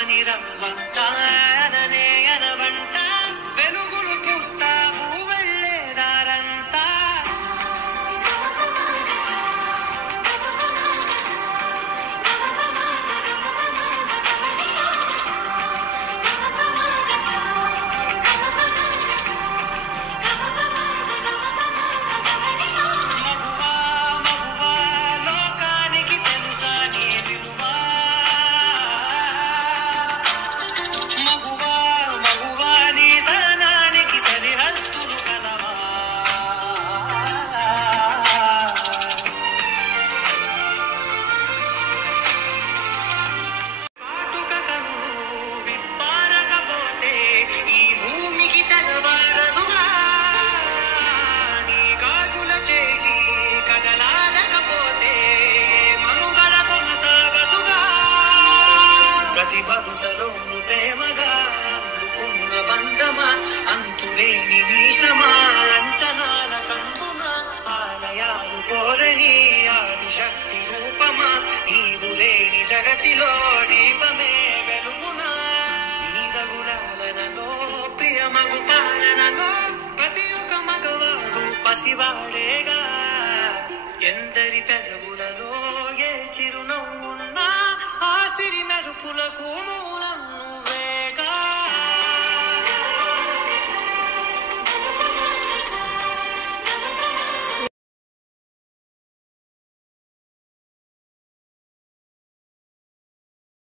ఆపని రవ్వంతా అననే అనవంట వెలుగులు పూస్తావు వెళ్ళేదారంతా వరుసలో ప్రేమగా అల్లుకున్న బంధమా అంతులేని నీశమా అంచనాల కందున ఆలయాలు కోరని ఆదిశక్తి రూపమా నీవు లేని జగతిలో దీపమే వెలుగునా నీదగులాలనలో ప్రియమగు పాలనలో ప్రతి ఒక్క మగవాడు పసివాడేగా ఎందరి పెదవులలో ఏ చిరునవ్వున్నా ఆ సిరి మెరుపులకు